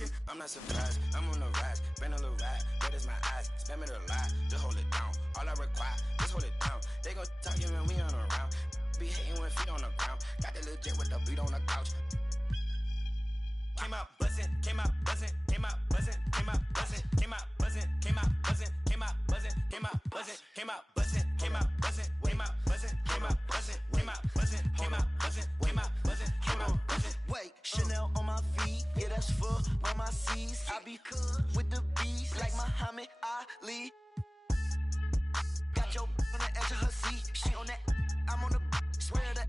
market, I'm not surprised. I'm on the rise, been a little ride. Red is my eyes, spam it a lot. Just hold it down. All I require, just hold it down. They gon' talk you when we on around. Be hating with feet on the ground. Got the legit with the beat on the couch. Came out buzzing, came out buzzing, came out buzzing, came out buzzing, came out buzzing, came out buzzing, came out buzzing, came out buzzing, came out buzzing, came out buzzing, came out buzzing, came out buzzing, came out buzzing, came out buzzing, came out buzzing, came out buzzing. Wait, Chanel on my feet, yeah, that's for all my C's. I be cool with the bees like Muhammad Ali. Got your on the edge of her seat, she on that, I'm on the swear the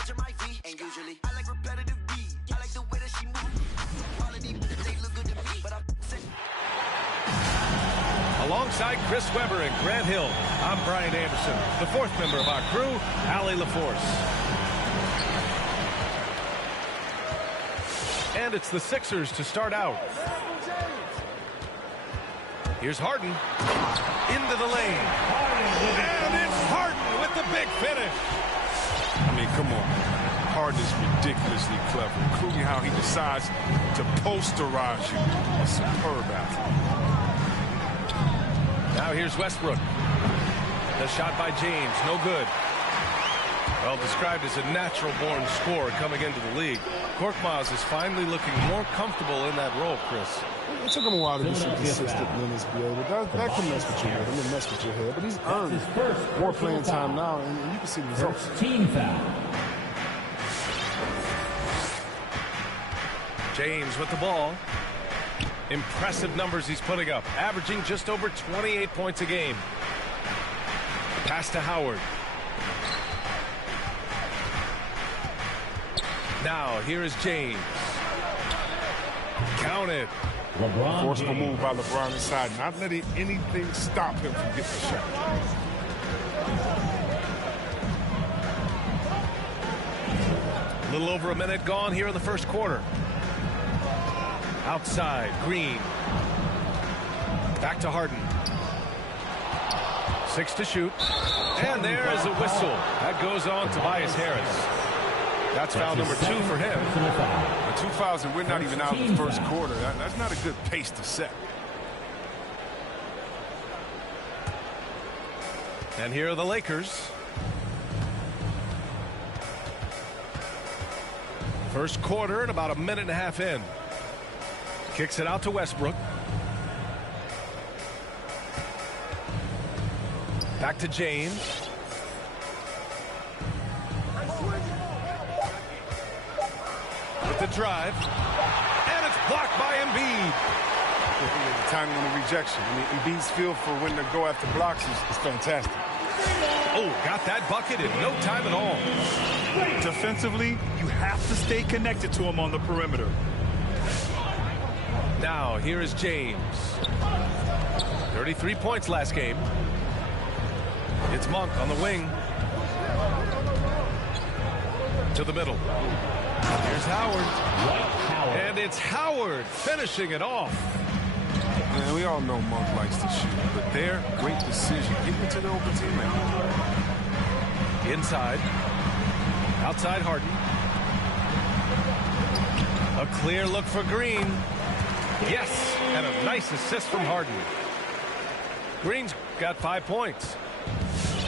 edge of my V. And usually I like repetitive beats. I like the way that she moves. All of these they look good to me, but I'm sick. Alongside Chris Webber and Grant Hill, I'm Brian Anderson, the fourth member of our crew, Allie LaForce. And it's the Sixers to start out. Here's Harden. Into the lane. And it's Harden with the big finish. I mean, come on. Harden is ridiculously clever, including how he decides to posterize you. A superb athlete. Now here's Westbrook. The shot by James, no good. Well, described as a natural-born scorer coming into the league. Korkmaz is finally looking more comfortable in that role, Chris. It took him a while to be so consistent in this NBA, but that can mess with your head. It can mess with your head. But he's earned more playing time now, and you can see the results. Team foul. James with the ball. Impressive numbers he's putting up, averaging just over 28 points a game. Pass to Howard. Now, here is James. Count it. Forceful move by LeBron inside, not letting anything stop him from getting the shot. A little over a minute gone here in the first quarter. Outside, Green. Back to Harden. 6 to shoot. And there's a whistle. That goes on Tobias Harris. That's foul number 2 for him. The 2 fouls, and we're not even out of the first quarter. That's not a good pace to set. And here are the Lakers. First quarter and about a minute and a half in. Kicks it out to Westbrook. Back to James. With the drive. And it's blocked by Embiid. The timing on the rejection. I mean, Embiid's feel for when to go after blocks is fantastic. Oh, got that bucket in no time at all. Defensively, you have to stay connected to him on the perimeter. Now, here is James. 33 points last game. It's Monk on the wing. To the middle. Here's Howard. And it's Howard finishing it off. Man, we all know Monk likes to shoot, but their great decision. Get into the open teammate. Inside. Outside Harden. A clear look for Green. Yes, and a nice assist from Harden. Green's got 5 points.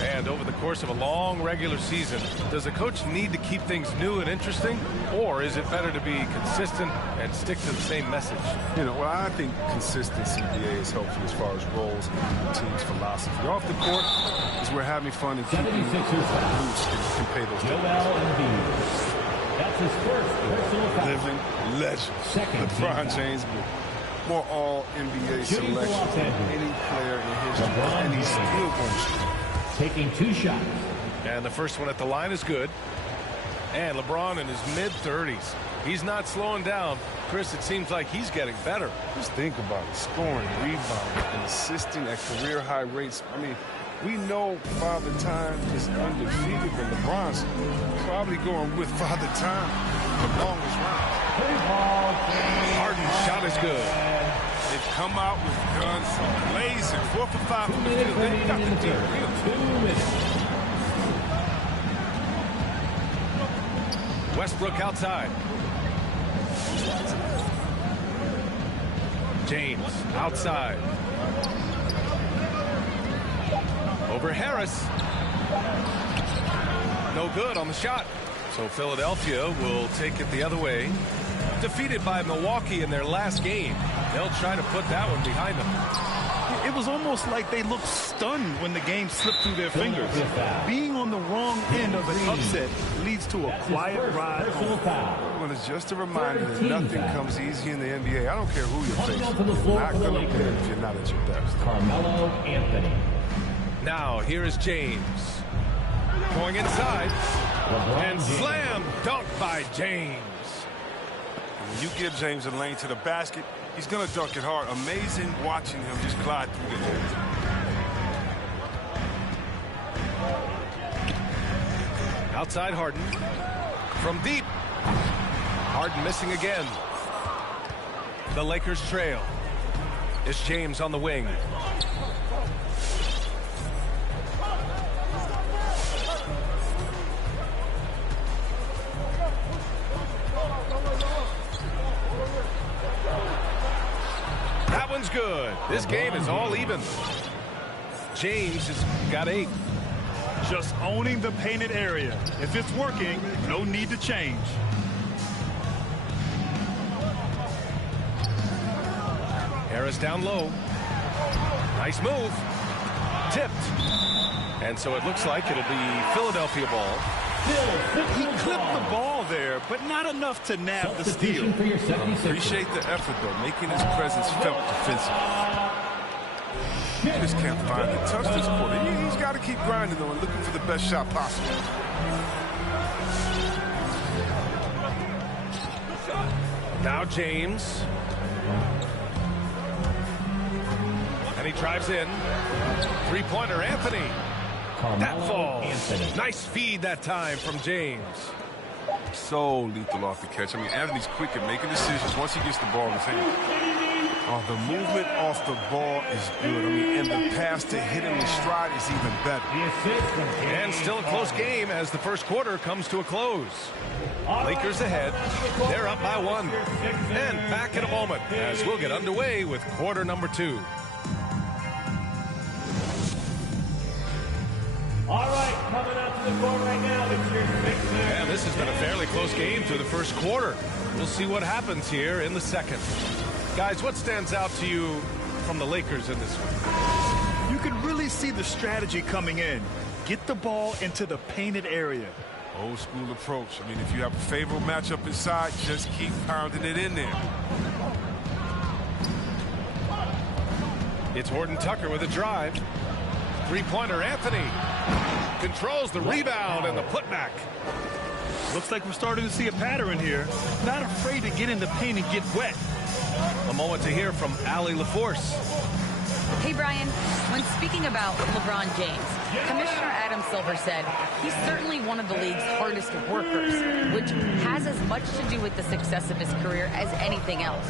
And over the course of a long regular season, does a coach need to keep things new and interesting? Or is it better to be consistent and stick to the same message? You know, well, I think consistency is helpful as far as roles and team's philosophy. Off the court is where having fun and keeping loose can pay those dividends. That's his first personal foul. Living legend. LeBron James with more all-NBA selection than any player in history. And he's still going to shoot. Taking 2 shots. And the first one at the line is good. And LeBron in his mid-30s. He's not slowing down. Chris, it seems like he's getting better. Just think about it. Scoring, rebounding, and assisting at career-high rates. I mean, we know Father Time is undefeated, but LeBron's probably going with Father Time the longest round. Harden's shot is good. They've come out with guns blazing. 4 for 5 from the field. They've got the deal. 2 minutes. Westbrook outside. James outside. Over Harris. No good on the shot. So Philadelphia will take it the other way. Defeated by Milwaukee in their last game. They'll try to put that one behind them. It was almost like they looked stunned when the game slipped through their fingers. Being on the wrong end of an upset leads to a quiet ride home. Well, it's just a reminder that nothing comes easy in the NBA. I don't care who you're facing. to the floor Not for the going to win Lakers. if you're not at your best. Carmelo Anthony. Now, here is James. Going inside. And slam dunk by James. When you give James a lane to the basket, he's going to dunk it hard. Amazing watching him just glide through the air. Outside Harden. From deep. Harden missing again. The Lakers trail. It's James on the wing. That one's good. This game is all even. James has got 8. Just owning the painted area. If it's working, no need to change. Harris down low. Nice move. Tipped. And so it looks like it'll be Philadelphia ball. He clipped the ball there, but not enough to nab the steal. For your 76ers. Appreciate the effort, though, making his presence felt defensively. He just can't find it. Touch this quarter. He's got to keep grinding, though, and looking for the best shot possible. Now James. And he drives in. Three-pointer, Anthony. That falls. Anthony. Nice feed that time from James. So lethal off the catch. I mean, Anthony's quick at making decisions once he gets the ball in his hand. Oh, the movement off the ball is good. I mean, and the pass to hit him in stride is even better. And still a close game as the first quarter comes to a close. Lakers ahead. They're up by 1. And back in a moment as we'll get underway with quarter number 2. All right, coming out to the court right now, it's your Sixers. And this has been a fairly close game through the first quarter. We'll see what happens here in the second. Guys, what stands out to you from the Lakers in this one? You can really see the strategy coming in. Get the ball into the painted area. Old school approach. I mean, if you have a favorable matchup inside, just keep pounding it in there. It's Horton Tucker with a drive. Three-pointer, Anthony. Controls the rebound and the putback. Looks like we're starting to see a pattern here. Not afraid to get in the paint and get wet. A moment to hear from Allie LaForce. Hey, Brian. When speaking about LeBron James, Commissioner Adam Silver said he's certainly one of the league's hardest workers, which has as much to do with the success of his career as anything else.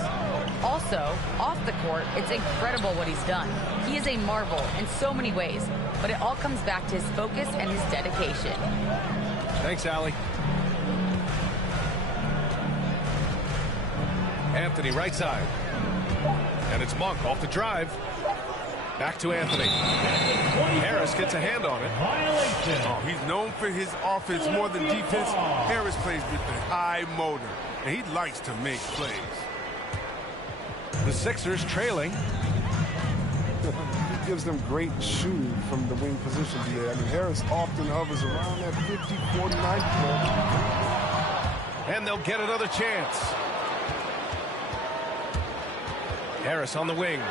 Also, off the court, it's incredible what he's done. He is a marvel in so many ways, but it all comes back to his focus and his dedication. Thanks, Allie. Anthony, right side. And it's Monk off the drive. Back to Anthony. Harris gets a hand on it. Oh, he's known for his offense more than defense. Harris plays with the high motor, and he likes to make plays. The Sixers trailing. He gives them great shooting from the wing position today. I mean, Harris often hovers around that 50, 49 mark. And they'll get another chance. Harris on the wing.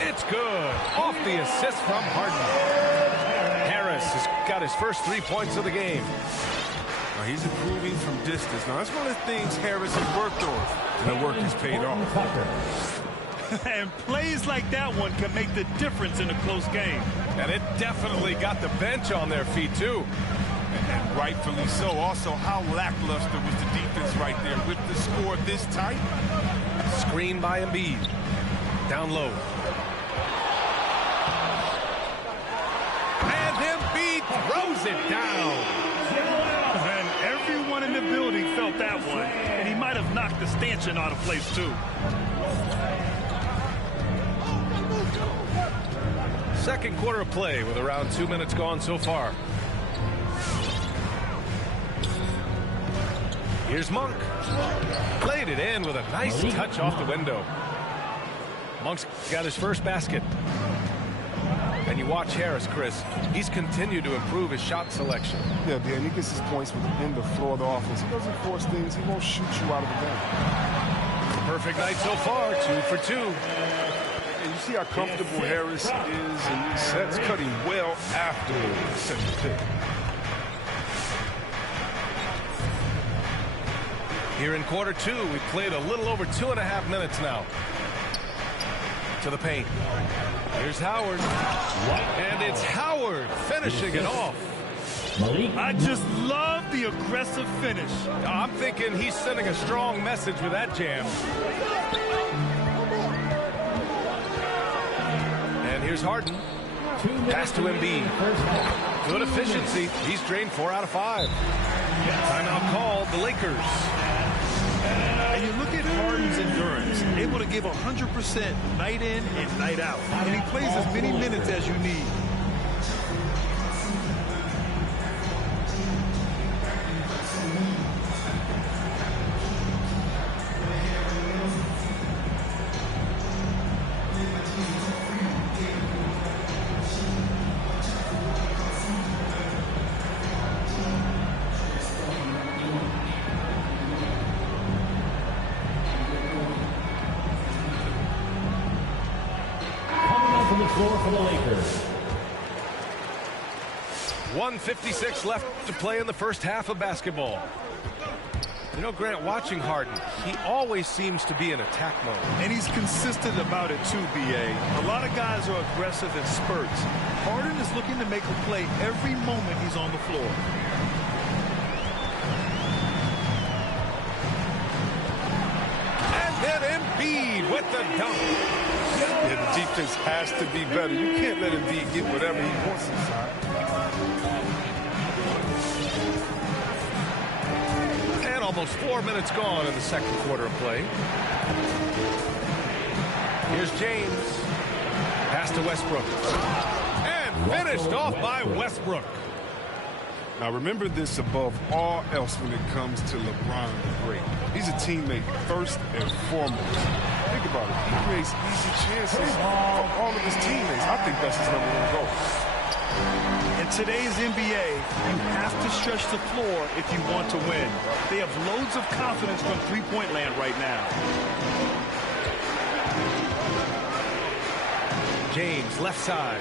It's good. Off the assist from Harden. Harris has got his first 3 points of the game. Now, he's improving from distance. Now, that's one of the things Harris has worked on, and the work has paid off. And plays like that one can make the difference in a close game. And it definitely got the bench on their feet, too. And rightfully so. Also, how lackluster was the defense right there with the score this tight? Screen by Embiid. Down low. And Embiid throws it down. And everyone in the building felt that one. And he might have knocked like the stanchion out of place, too. Second quarter of play with around 2 minutes gone so far. Here's Monk. Played it in with a nice touch off the window. Monk's got his first basket. And you watch Harris, Chris. He's continued to improve his shot selection. Yeah, Dan, he gets his points within the floor of the offense. He doesn't force things. He won't shoot you out of the game. Perfect night so far, 2 for 2. And you see how comfortable Harris is in these sets, cutting well after the second pick. Here in quarter 2, we played a little over 2.5 minutes now. To the paint. Here's Howard. And it's Howard finishing it off. I just love the aggressive finish. I'm thinking he's sending a strong message with that jam. And here's Harden. Pass to Embiid. Good efficiency. He's drained 4 out of 5. Timeout called, the Lakers. And you look at Harden's endurance, able to give 100% night in and night out. And he plays as many minutes as you need. For the Lakers. 1:56 left to play in the first half of basketball. You know, Grant, watching Harden, he always seems to be in attack mode. And he's consistent about it too, B.A. A lot of guys are aggressive in spurts. Harden is looking to make a play every moment he's on the floor. And then Embiid with the dunk. Yeah, the defense has to be better. You can't let Embiid get whatever he wants inside. And almost 4 minutes gone in the second quarter of play. Here's James. Pass to Westbrook. And finished off by Westbrook. Now remember this above all else when it comes to LeBron the Great. He's a teammate first and foremost. Think about it. He creates easy chances for all of his teammates. I think that's his #1 goal. In today's NBA, you have to stretch the floor if you want to win. They have loads of confidence from three-point land right now. James, left side.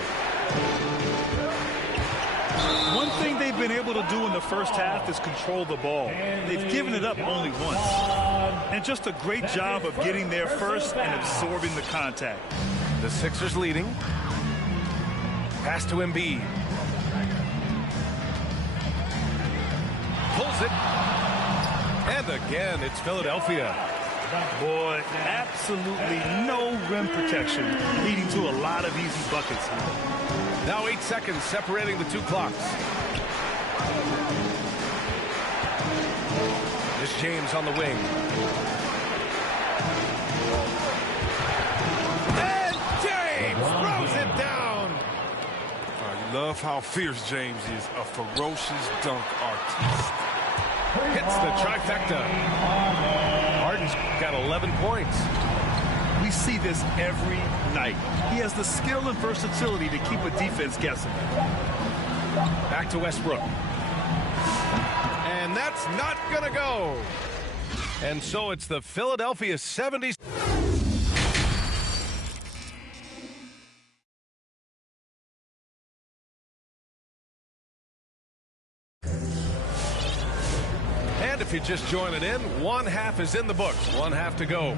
One thing they've been able to do in the first half is control the ball. They've given it up only once. And just a great job of getting there first and absorbing the contact. The Sixers leading. Pass to Embiid. Pulls it. And again, it's Philadelphia. Boy, absolutely no rim protection, leading to a lot of easy buckets. Now 8 seconds separating the two clocks. This James on the wing. And James throws it down. I love how fierce James is, a ferocious dunk artist. Hits the trifecta. Harden's got 11 points. We see this every night. He has the skill and versatility to keep a defense guessing. Back to Westbrook. And that's not going to go. And so it's the Philadelphia 70s. And if you're just joining in, one half is in the books. One half to go.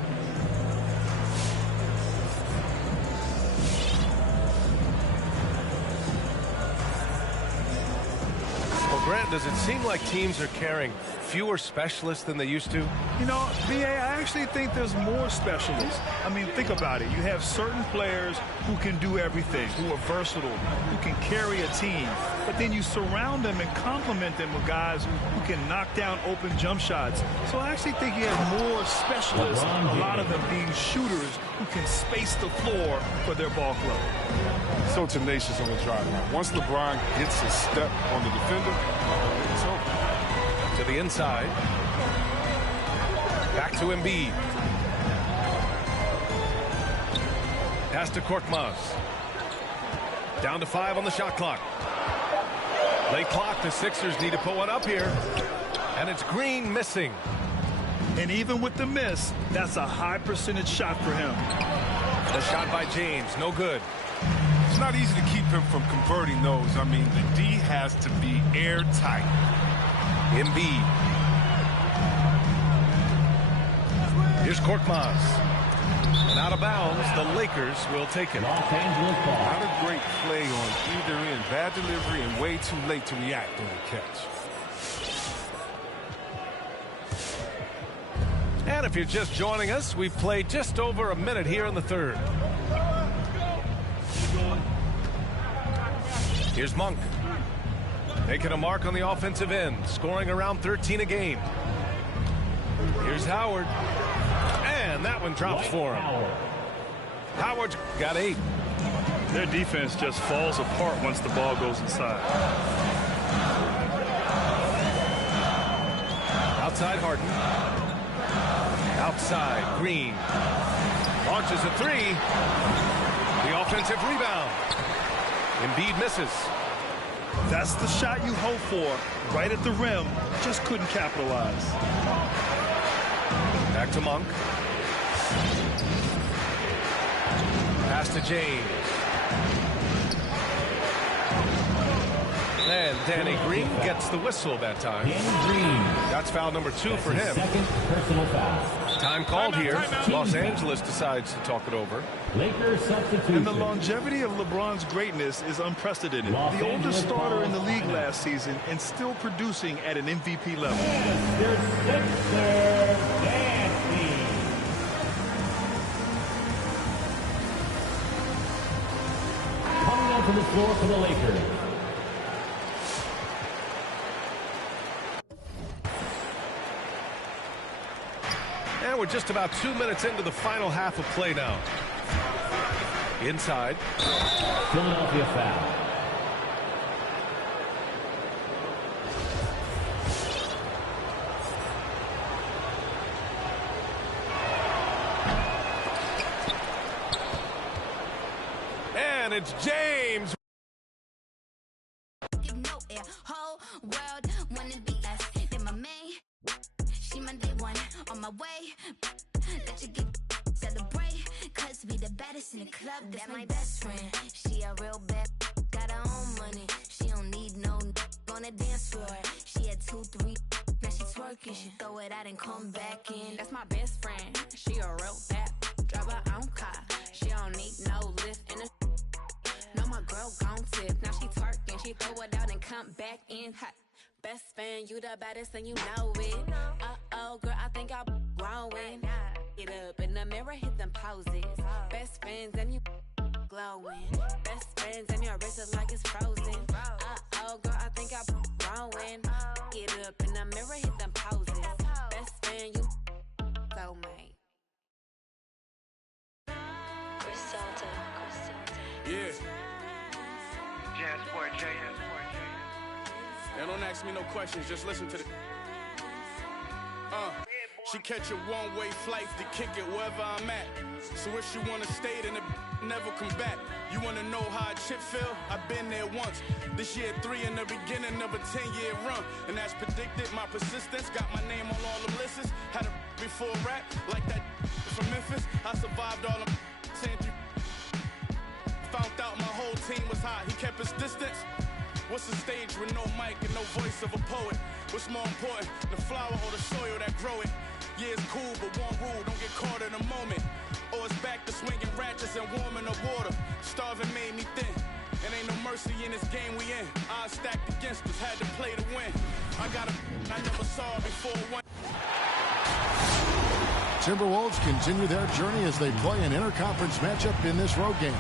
Well, Grant, does it seem like teams are caring fewer specialists than they used to? You know, B.A., I actually think there's more specialists. I mean, think about it. You have certain players who can do everything, who are versatile, who can carry a team. But then you surround them and complement them with guys who can knock down open jump shots. So I actually think you have more specialists, a lot of them being shooters who can space the floor for their ball club. So tenacious on the drive. Once LeBron gets a step on the defender, it's over. To the inside. Back to Embiid. Pass to Korkmaz. Down to 5 on the shot clock. Late clock. The Sixers need to put one up here. And it's Green missing. And even with the miss, that's a high percentage shot for him. The shot by James. No good. It's not easy to keep him from converting those. I mean, the D has to be airtight. Embiid. Here's Korkmaz. And out of bounds, the Lakers will take it. Los Angeles ball. Not a great play on either end. Bad delivery and way too late to react on the catch. And if you're just joining us, we've played just over a minute here in the third. Here's Monk. Making a mark on the offensive end, scoring around 13 a game. Here's Howard. And that one drops for him. Howard's got 8. Their defense just falls apart once the ball goes inside. Outside Harden. Outside Green. Launches a 3. The offensive rebound. Embiid misses. That's the shot you hope for. Right at the rim. Just couldn't capitalize. Back to Monk. Pass to James. And Danny Green gets the whistle that time. Danny Green. That's foul number 2 for him. Second personal foul. Time called here. Los Angeles decides to talk it over. Lakers substitution. And the longevity of LeBron's greatness is unprecedented. The oldest starter in the league last season and still producing at an MVP level. Mr. Sixer Nasty. Coming onto the floor for the Lakers. And we're just about 2 minutes into the final half of play now. Inside. Philadelphia foul. And it's James. Whole world wanna be us. Then my main, she my day one on my way. Let you get celebrate, cause we the baddest in the club. That's my best friend. She a real bad, got her own money. She don't need no on the dance floor. She had 2, 3, now she twerking. She throw it out and come back in. That's my best friend. She a real bad, drive her own car. She don't need no lift in the. No, my girl gon' tip. Now she twerking, she throw it out and come back in hot. Best friend, you the baddest and you know it. Uh-oh, girl, I think I'm growing. Get up in the mirror, hit them poses. Best friends and you glowing. Best friends and your wrist is like it's frozen. Uh-oh, girl, I think I'm growing. Get up in the mirror, hit them poses. Best friend, you soulmate. Yeah. Jansport J. Now don't ask me no questions, just listen to the. She catch a one-way flight to kick it wherever I'm at. So if she wanna stay, then it never come back. You wanna know how a chip feel? I've been there once. This year 3 in the beginning of a 10-year run. And as predicted, my persistence got my name on all the lists. Had a before rap, like that from Memphis. I survived all them saying you. Found out my whole team was hot. He kept his distance. What's a stage with no mic and no voice of a poet? What's more important, the flower or the soil that grow it? Yeah, it's cool, but one rule, don't get caught in a moment. Or it's back to swinging ratchets and warming the water. Starving made me thin, and ain't no mercy in this game we in. Odds stacked against us, had to play to win. I Timberwolves continue their journey as they play an interconference matchup in this road game.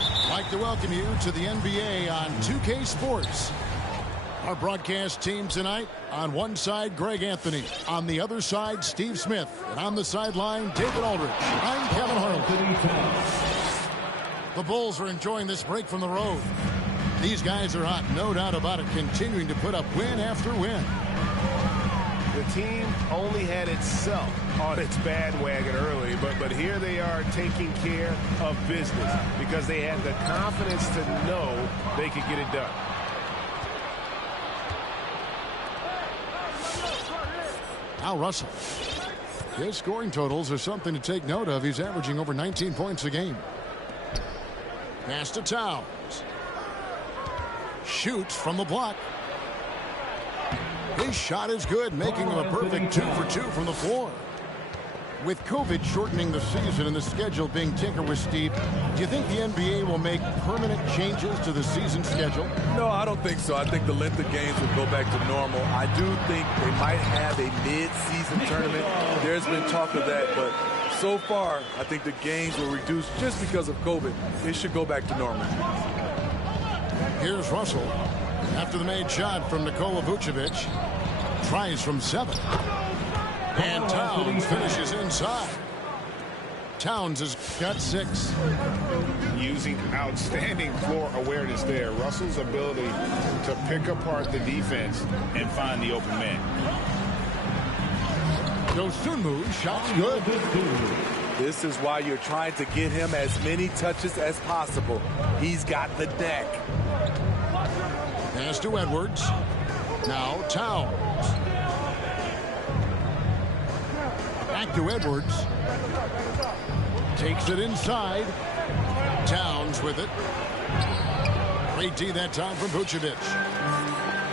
I'd like to welcome you to the NBA on 2K Sports. Our broadcast team tonight, on one side, Greg Anthony. On the other side, Steve Smith. And on the sideline, David Aldridge. I'm Kevin Harlan. The Bulls are enjoying this break from the road. These guys are hot, no doubt about it, continuing to put up win after win. The team only had itself on its bandwagon early, but here they are taking care of business because they had the confidence to know they could get it done. Now Russell. His scoring totals are something to take note of. He's averaging over 19 points a game. Pass to Towns. Shoots from the block. His shot is good, making him a perfect 2 for 2 from the floor. With COVID shortening the season and the schedule being tinkered with, Steve, do you think the NBA will make permanent changes to the season schedule? No, I don't think so. I think the length of games will go back to normal. I do think they might have a mid-season tournament. There's been talk of that, but so far, I think the games will reduce just because of COVID. It should go back to normal. Here's Russell. After the made shot from Nikola Vucevic. Tries from 7. And Towns finishes inside. Towns has got 6. Using outstanding floor awareness there. Russell's ability to pick apart the defense and find the open man. Dosunmu shot's good. This is why you're trying to get him as many touches as possible. He's got the deck. Pass to Edwards. Now Towns. Back to Edwards. Takes it inside. Towns with it. Great D that time from Vucevic.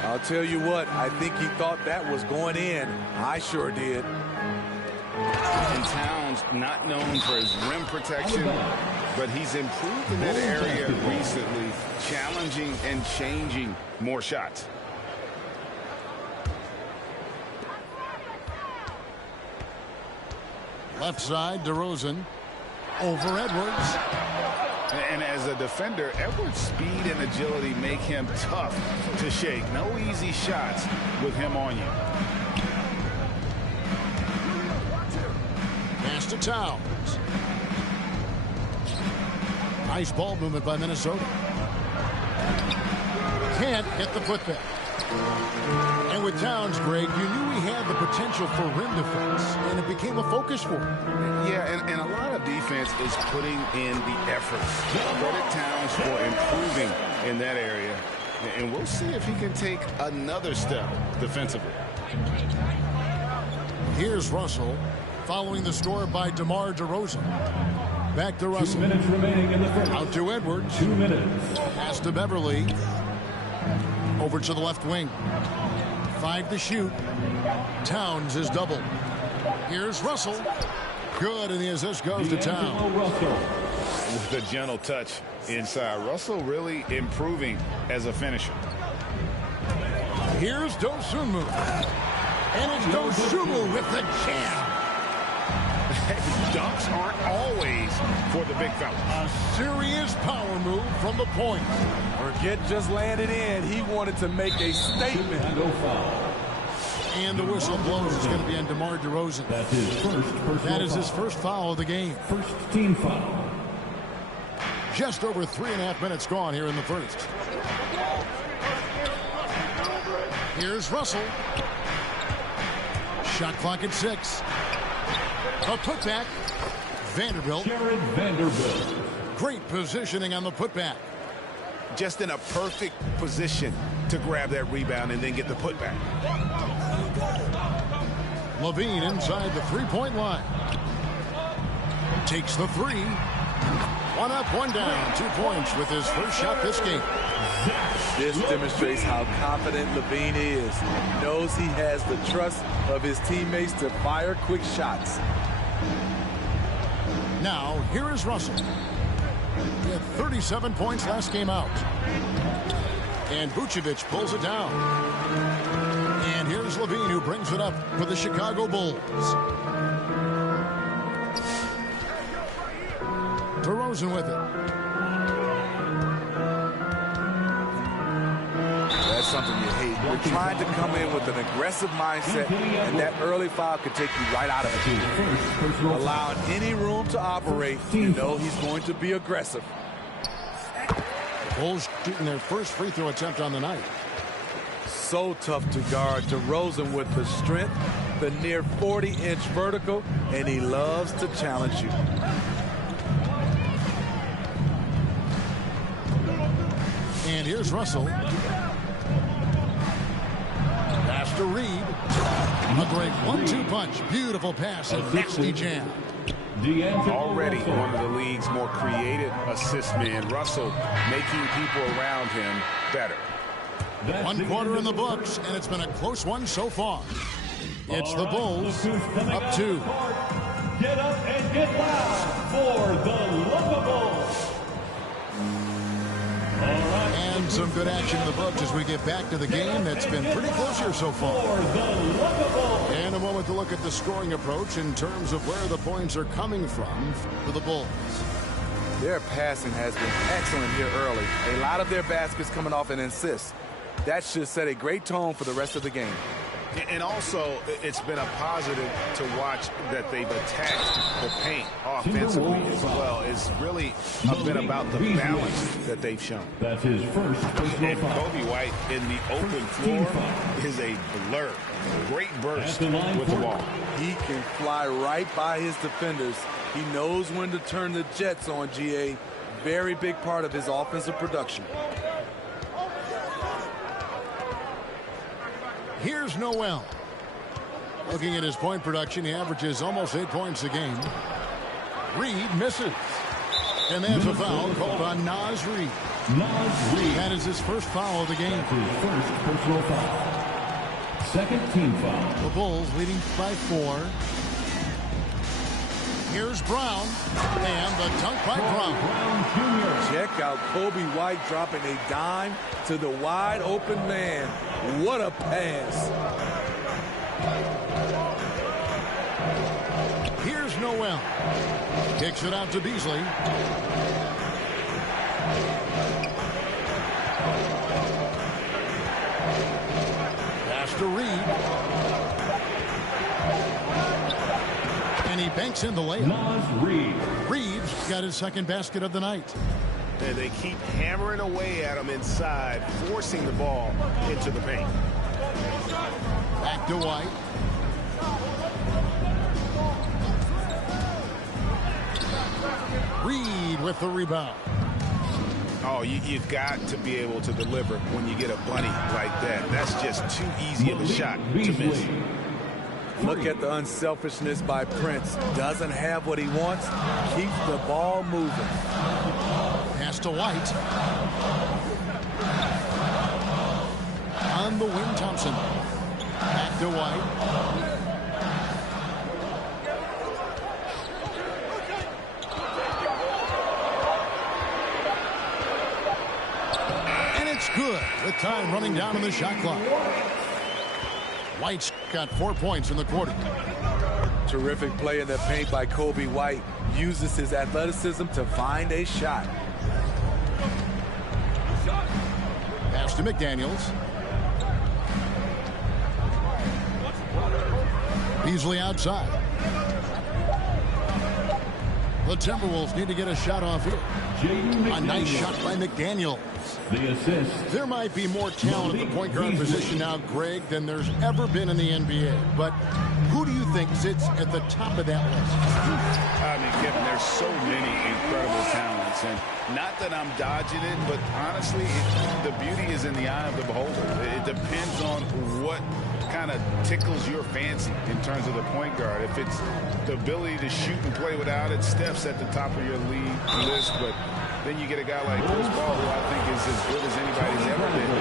I'll tell you what, I think he thought that was going in. I sure did. And Towns, not known for his rim protection, but he's improved in that area recently, challenging and changing more shots. Left side, DeRozan. Over Edwards. And as a defender, Edwards' speed and agility make him tough to shake. No easy shots with him on you. Pass to Towns. Nice ball movement by Minnesota. Can't get the putback. And with Towns, Greg, you knew he had the potential for rim defense, and it became a focus for him. Yeah, and a lot of defense is putting in the effort. Credit Towns for improving in that area, and we'll see if he can take another step defensively. Here's Russell, following the score by DeMar DeRozan. Back to Russell. 2 minutes remaining in the first. Out to Edwards. 2 minutes. Pass to Beverly. Over to the left wing. 5 to shoot. Towns is doubled. Here's Russell. Good, and the assist goes to Towns. With a gentle touch inside. Russell really improving as a finisher. Here's Dosunmu. And it's Dosunmu with the jam. Dunks aren't always for the big fella. A serious power move from the point. Forget just landed in. He wanted to make a statement. And the whistle blows. It's going to be on DeMar DeRozan. That's his first personal That is foul. his first foul of the game. First team foul. Just over 3.5 minutes gone here in the first. Here's Russell. Shot clock at 6. A putback. Vanderbilt. Jared Vanderbilt. Great positioning on the putback. Just in a perfect position to grab that rebound and then get the putback. Levine inside the three-point line. Takes the 3. 1 up, 1 down. 2 points with his first shot this game. This demonstrates how confident Levine is. He knows he has the trust of his teammates to fire quick shots. Now, here is Russell. He had 37 points last game out. And Vucevic pulls it down. And here's Levine, who brings it up for the Chicago Bulls. DeRozan with it. That's something you hate. You're trying to come in with an aggressive mindset, and that early foul could take you right out of it. Allowing any room to operate, you know he's going to be aggressive. Bulls shooting their first free throw attempt on the night. So tough to guard. DeRozan with the strength, the near 40-inch vertical, and he loves to challenge you. And here's Russell. Pass to Reed. A great 1-2 punch. Beautiful pass and nasty jam. Already one of the league's more creative assist men. Russell making people around him better. 1 quarter in the books, and it's been a close one so far. It's the Bulls up 2. Get up and get loud for the Love Bulls. And some good action in the books as we get back to the game that's been pretty close here so far. And a moment to look at the scoring approach in terms of where the points are coming from for the Bulls. Their passing has been excellent here early. A lot of their baskets coming off an assist. That should set a great tone for the rest of the game. And also, it's been a positive to watch that they've attacked the paint offensively as well. It's really been about the balance that they've shown. That's his first personal and foul. Kobe White in the open floor is a blur. Great burst with the ball. He can fly right by his defenders. He knows when to turn the Jets on, GA. Very big part of his offensive production. Here's Noel. Looking at his point production, he averages almost 8 points a game. Reed misses. And there's a foul called on Naz Reid. That is his first foul of the game. His first personal foul. Second team foul. The Bulls leading by 4. Here's Brown. And the dunk by Brown. Check out Kobe White dropping a dime to the wide open man. What a pass. Here's Noel. Kicks it out to Beasley. Pass to Reed. And he banks in the layup. Naz Reid. Reed's got his second basket of the night. And they keep hammering away at him inside, forcing the ball into the paint. Back to White. Reed with the rebound. Oh, you've got to be able to deliver when you get a bunny like that. That's just too easy of a shot to miss. Look at the unselfishness by Prince. Doesn't have what he wants. Keeps the ball moving. Pass to White. On the wing, Thompson. Back to White. Good with time running down on the shot clock. White's got 4 points in the quarter. Terrific play in the paint by Kobe White. Uses his athleticism to find a shot. Pass to McDaniels. Beasley outside. The Timberwolves need to get a shot off here. A nice shot by McDaniels. The assist. There might be more talent at the point guard position now, Greg, than there's ever been in the NBA. But who do you think sits at the top of that list? I mean, Kevin, there's so many incredible talents. And not that I'm dodging it, but honestly, the beauty is in the eye of the beholder. It depends on what kind of tickles your fancy in terms of the point guard. If it's the ability to shoot and play without it, Steph's at the top of your league list. But then you get a guy like Chris Paul, who I think is as good as anybody's ever been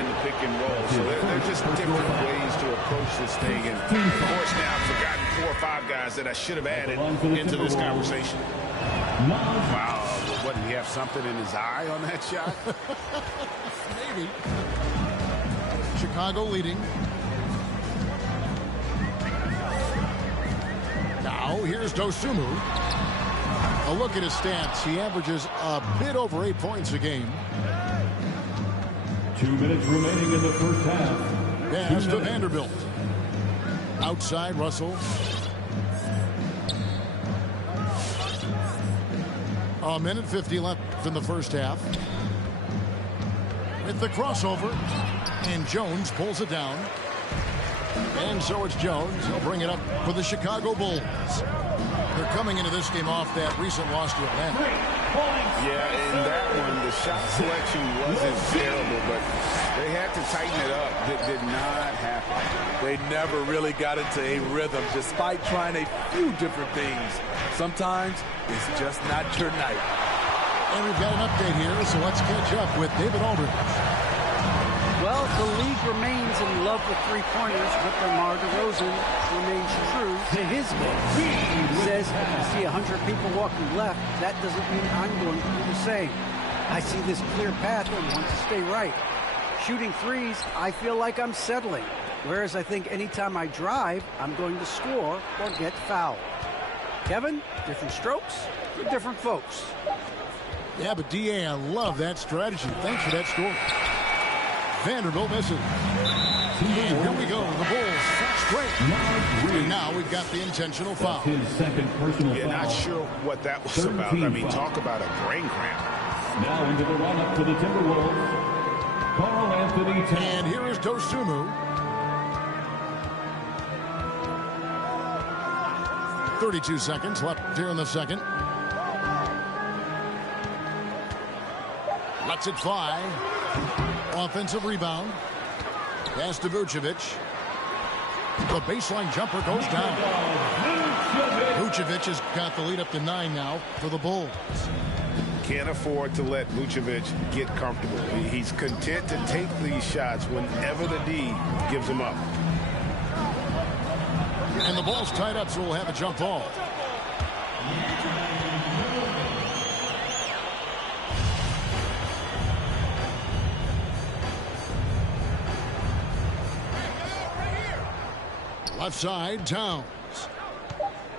in the pick and roll. So they're just different ways to approach this thing. And of course, now I've forgotten 4 or 5 guys that I should have added into this conversation. Wow, what, did he have something in his eye on that shot? Maybe. Chicago leading. Now, here's Dosunmu. A look at his stats. He averages a bit over 8 points a game. 2 minutes remaining in the first half. Pass to Vanderbilt. Outside, Russell. A minute 50 left in the first half. With the crossover. And Jones pulls it down. And so it's Jones. He'll bring it up for the Chicago Bulls. They're coming into this game off that recent loss to Atlanta. Yeah, in that one, the shot selection wasn't terrible, but they had to tighten it up. That did not happen. They never really got into a rhythm, despite trying a few different things. Sometimes it's just not your night. And we've got an update here, so let's catch up with David Aldridge. Well, the league remains in love with three-pointers, but DeMar DeRozan remains true to his game. He says, if I see 100 people walking left, that doesn't mean I'm going to do the same. I see this clear path and want to stay right. Shooting threes, I feel like I'm settling, whereas I think anytime I drive, I'm going to score or get fouled. Kevin, different strokes for different folks. Yeah, but D.A., I love that strategy. Thanks for that score. Vanderbilt misses. And here we go. The Bulls straight. And now we've got the intentional foul. His second personal foul. Not sure what that was about. I mean, talk about a brain cramp. Now into the run-up to the Timberwolves. Carl Anthony Towns. And here is Dosunmu. 32 seconds left here in the second. Lets it fly. Offensive rebound. Pass to Vucevic. The baseline jumper goes down. Vucevic has got the lead up to 9 now for the Bulls. Can't afford to let Vucevic get comfortable. He's content to take these shots whenever the D gives them up. And the ball's tied up, so we'll have a jump ball. Left side, Towns.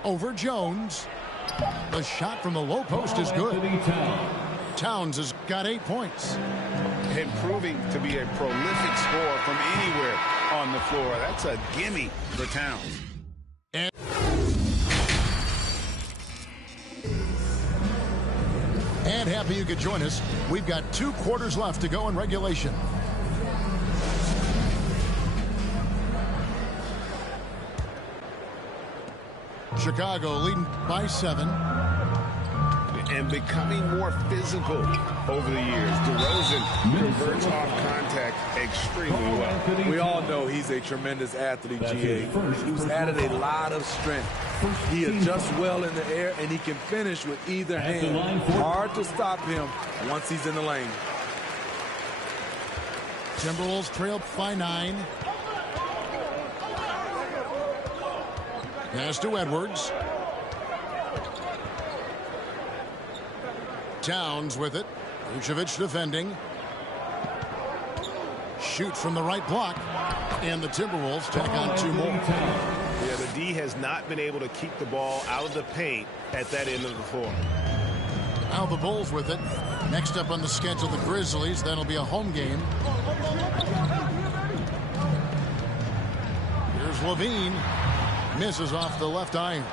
Over Jones. The shot from the low post is good. Towns has got 8 points. And proving to be a prolific scorer from anywhere on the floor. That's a gimme for Towns. And happy you could join us. We've got 2 quarters left to go in regulation. Chicago leading by 7. And becoming more physical over the years. DeRozan converts off contact extremely well. We all know he's a tremendous athlete, GA. He's added a lot of strength. He adjusts well in the air, and he can finish with either hand. Hard to stop him once he's in the lane. Timberwolves trail by 9. Pass to Edwards. Towns with it. Vucevic defending. Shoot from the right block. And the Timberwolves tack on 2 more. Yeah, the D has not been able to keep the ball out of the paint at that end of the floor. Now the Bulls with it. Next up on the schedule, the Grizzlies. That'll be a home game. Here's Levine. Misses off the left iron.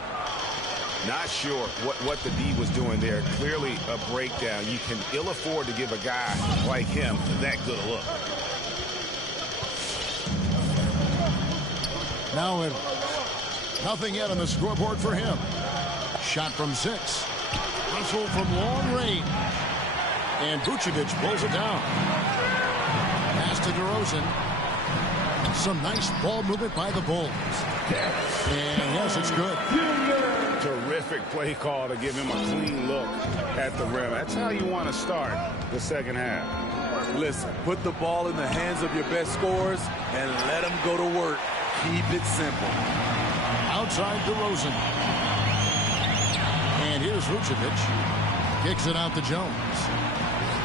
Not sure what the D was doing there. Clearly a breakdown. You can ill afford to give a guy like him that good a look. Now nothing yet on the scoreboard for him. Shot from 6. Russell from long range. And Vucevic pulls it down. Pass to DeRozan. Some nice ball movement by the Bulls. And yes, it's good. Terrific play call to give him a clean look at the rim. That's how you want to start the second half. Listen, put the ball in the hands of your best scorers and let them go to work. Keep it simple. Outside DeRozan. And here's Vucevic. Kicks it out to Jones.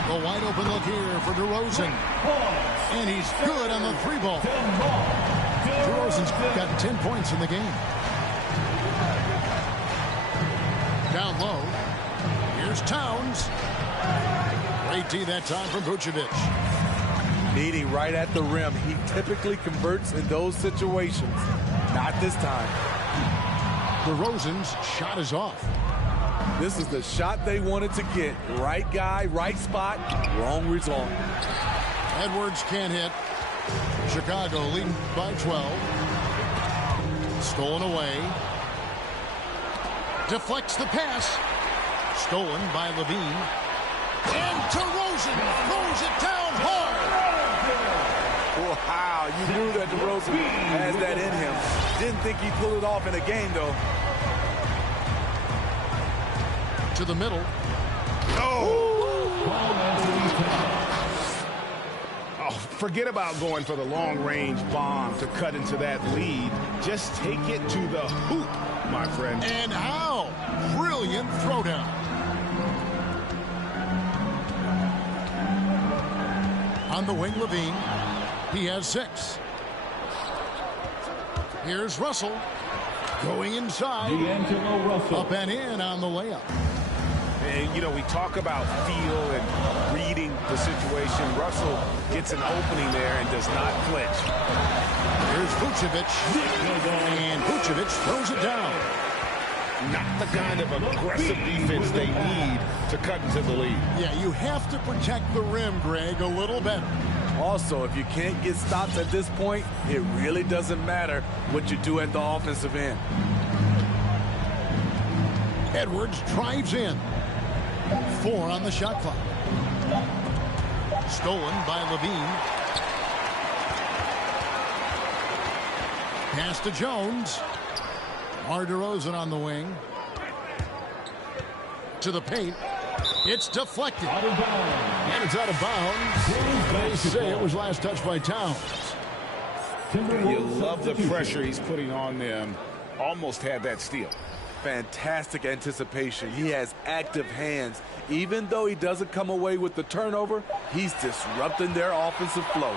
A wide open look here for DeRozan. And he's good on the 3-ball. DeRozan's got 10 points in the game. Down low. Here's Towns. Great D that time from Vucevic. Needy right at the rim. He typically converts in those situations. Not this time. DeRozan's shot is off. This is the shot they wanted to get. Right guy, right spot, wrong result. Edwards can't hit. Chicago leading by 12. Stolen away. Deflects the pass. Stolen by Levine. And DeRozan throws it down hard. Wow, you knew that DeRozan has that in him. Didn't think he'd pull it off in a game, though. To the middle. Forget about going for the long-range bomb to cut into that lead. Just take it to the hoop, my friend. And how? Brilliant throwdown. On the wing, Levine. He has 6. Here's Russell. Going inside. D'Angelo Russell. Up and in on the layup. And, you know, we talk about feel and reading the situation. Russell gets an opening there and does not flinch. Here's Vucevic. And Vucevic throws it down. Not the kind of aggressive defense they need to cut into the lead. Yeah, you have to protect the rim, Greg, a little better. Also, if you can't get stops at this point, it really doesn't matter what you do at the offensive end. Edwards drives in. 4 on the shot clock. Stolen by Levine. Pass to Jones. DeRozan on the wing. To the paint. It's deflected. And it's out of bounds. They say it was last touched by Towns. You love the pressure he's putting on them. Almost had that steal. Fantastic anticipation. He has active hands. Even though he doesn't come away with the turnover, he's disrupting their offensive flow.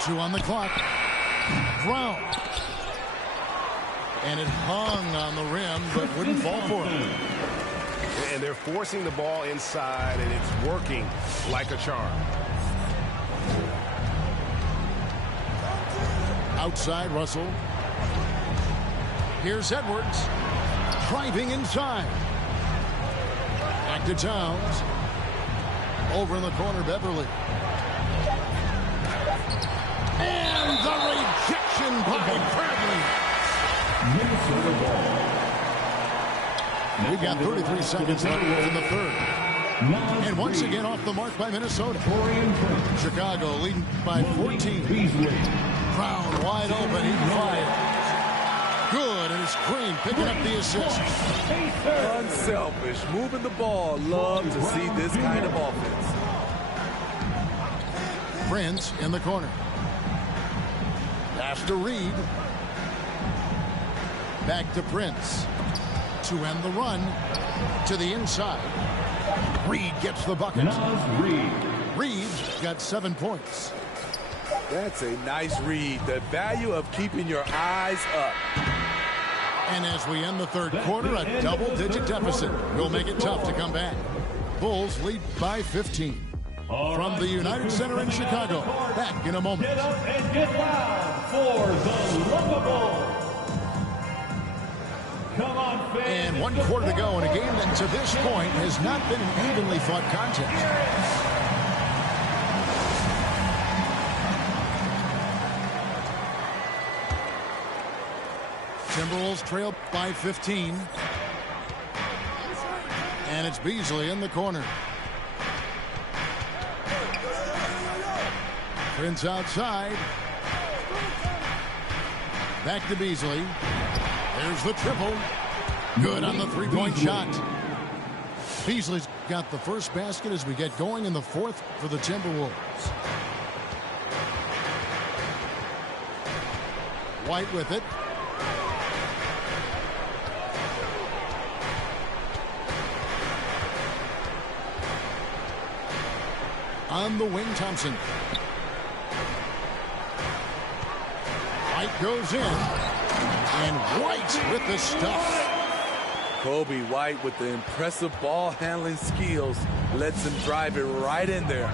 2 on the clock. Brown. And it hung on the rim, but wouldn't fall for him. And they're forcing the ball inside, and it's working like a charm. Outside, Russell. Here's Edwards. Driving inside. Back to Towns. Over in the corner, Beverly. And the rejection by Bradley. We've got 33 seconds left in the third. And once again off the mark by Minnesota. Chicago leading by 14. Brown wide open. He fires. Good, and it's Green picking up the assist. Unselfish, moving the ball. Love to see this kind of offense. Prince in the corner. Pass to Reed. Back to Prince. To end the run. To the inside. Reed gets the bucket. Reed's got 7 points. That's a nice read. The value of keeping your eyes up. And as we end the third quarter, a double-digit deficit will make it tough to come back. Bulls lead by 15. From the United Center in Chicago, back in a moment. Get up and get loud for the Lovable. Come on, fans. And 1 quarter to go in a game that to this point has not been an evenly fought contest. Timberwolves trail by 15. And it's Beasley in the corner. Prince outside. Back to Beasley. There's the triple. Good on the 3-point shot. Beasley's got the first basket as we get going in the fourth for the Timberwolves. White with it. On the wing, Thompson. White goes in. And White with the stuff. Kobe White with the impressive ball handling skills lets him drive it right in there.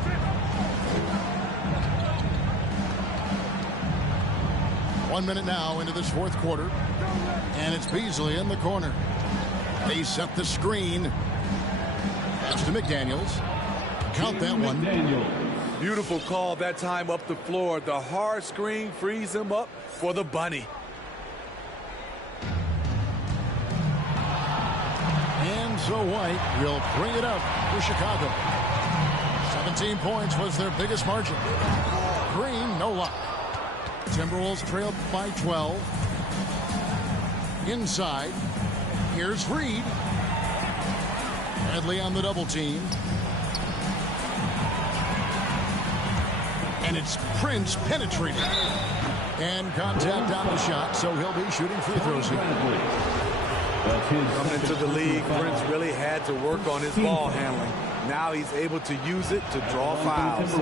One minute now into this fourth quarter. And it's Beasley in the corner. They set the screen. That's to McDaniels. Count that one. Beautiful call that time up the floor. The hard screen frees him up for the bunny. And so White will bring it up for Chicago. 17 points was their biggest margin. Green, no luck. Timberwolves trailed by 12. Inside. Here's Reed. Bradley on the double team. And it's Prince penetrating. And contact on the shot, so he'll be shooting free throws here. Coming into the league, Prince really had to work on his ball handling. Now he's able to use it to draw fouls.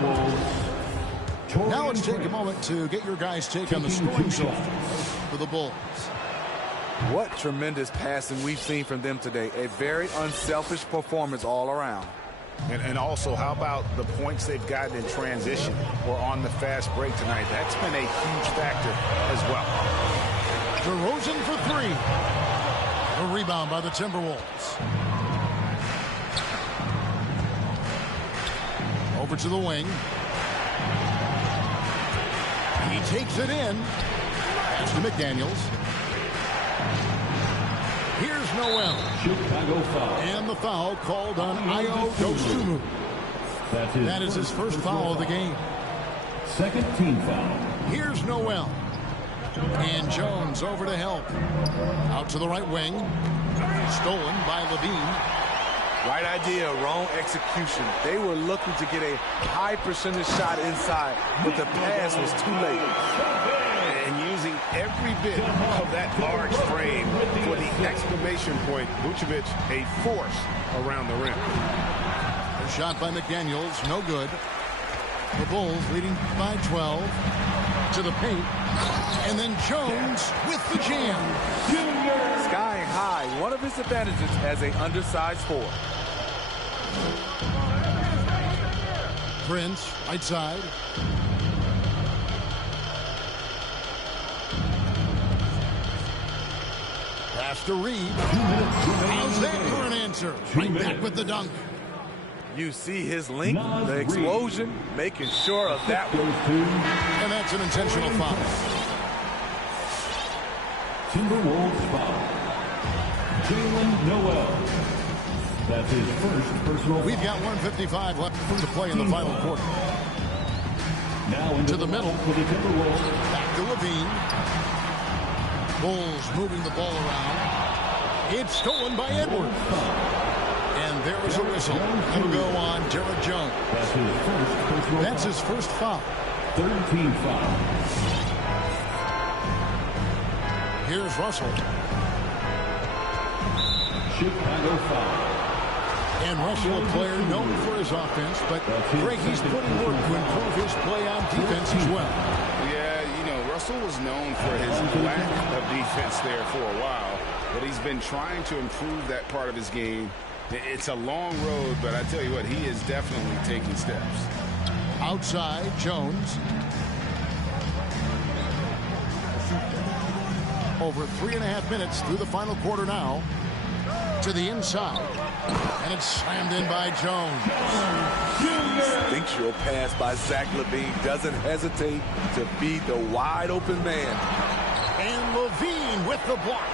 Now let's take a moment to get your guys' take on the scoring zone for the Bulls. What tremendous passing we've seen from them today. A very unselfish performance all around. And also, how about the points they've gotten in transition or on the fast break tonight? That's been a huge factor as well. DeRozan for three. A rebound by the Timberwolves. Over to the wing. He takes it in. Pass to McDaniels. Here's Noel. Chicago foul. And the foul called on Ayo Dosunmu. That is his first foul of the game. Second team foul. Here's Noel. And Jones over to help. Out to the right wing. Stolen by Levine. Right idea, wrong execution. They were looking to get a high percentage shot inside, but the pass was too late. And using every bit of that large frame for the exclamation point, Vucevic a force around the rim. A shot by McDaniels, no good. The Bulls leading by 12 to the paint. And then Jones with the jam. Skying high, one of his advantages as an undersized forward. Prince, right side. Pass to Reed. How's that for an answer? Right back with the dunk. You see his length, the explosion, making sure of that one. And that's an intentional foul. Timberwolves foul. Jalen Noel. That's his first personal. We've got 1:55 left to play in the final quarter. Now into the middle. For the Timberwolves. Back to Levine. Bulls moving the ball around. It's stolen by Edwards. And there is a whistle. It'll go on Derek Jones. That's his first foul. Third team foul. Here's Russell. Chicago foul. And Russell, a player known for his offense, but Greg, he's putting work to improve his play on defense as well. Yeah, you know, Russell was known for his lack of defense there for a while, but he's been trying to improve that part of his game. It's a long road, but I tell you what, he is definitely taking steps. Outside, Jones. Over 3.5 minutes through the final quarter now. To the inside. And it's slammed in by Jones. Instinctual pass by Zach LaVine. Doesn't hesitate to beat the wide open man. And LaVine with the block.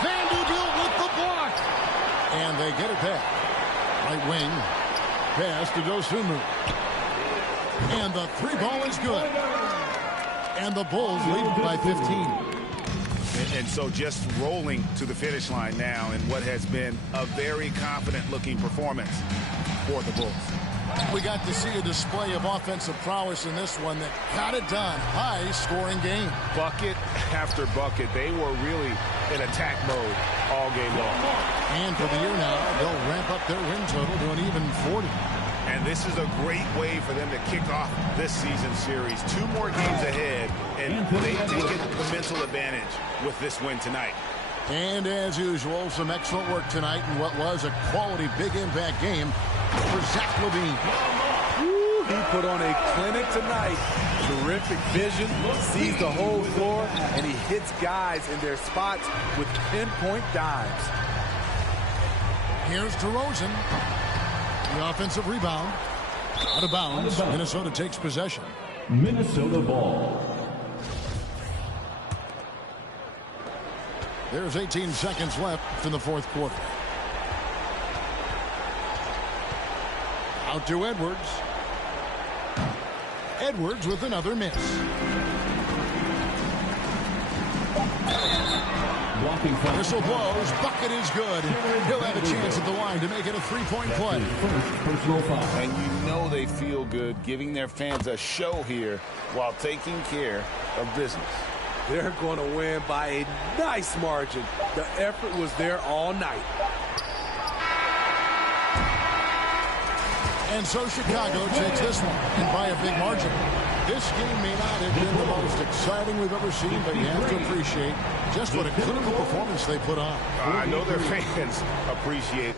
Vanderbilt with the block. And they get it back. Right wing. Pass to Dosunmu. And the three ball is good. And the Bulls lead by 15. And so just rolling to the finish line now in what has been a very confident-looking performance for the Bulls. We got to see a display of offensive prowess in this one that got it done. High-scoring game. Bucket after bucket. They were really in attack mode all game long. And for the year now, they'll ramp up their win total to an even 40. And this is a great way for them to kick off this season series. 2 more games ahead, and they've taken the mental advantage with this win tonight. And as usual, some excellent work tonight in what was a quality big impact game for Zach LaVine. He put on a clinic tonight. Terrific vision, sees the whole floor, and he hits guys in their spots with pinpoint dives. Here's DeRozan. The offensive rebound. Out of bounds. Minnesota takes possession. Minnesota ball. There's 18 seconds left in the fourth quarter. Out to Edwards. Edwards with another miss. Whistle blows. Bucket is good. He'll have a chance at the line to make it a 3-point play. And you know they feel good giving their fans a show here while taking care of business. They're going to win by a nice margin. The effort was there all night. And so Chicago takes this one, and by a big margin. This game may not have been the most exciting we've ever seen, but you have to appreciate just what a critical performance they put on. I know their fans appreciate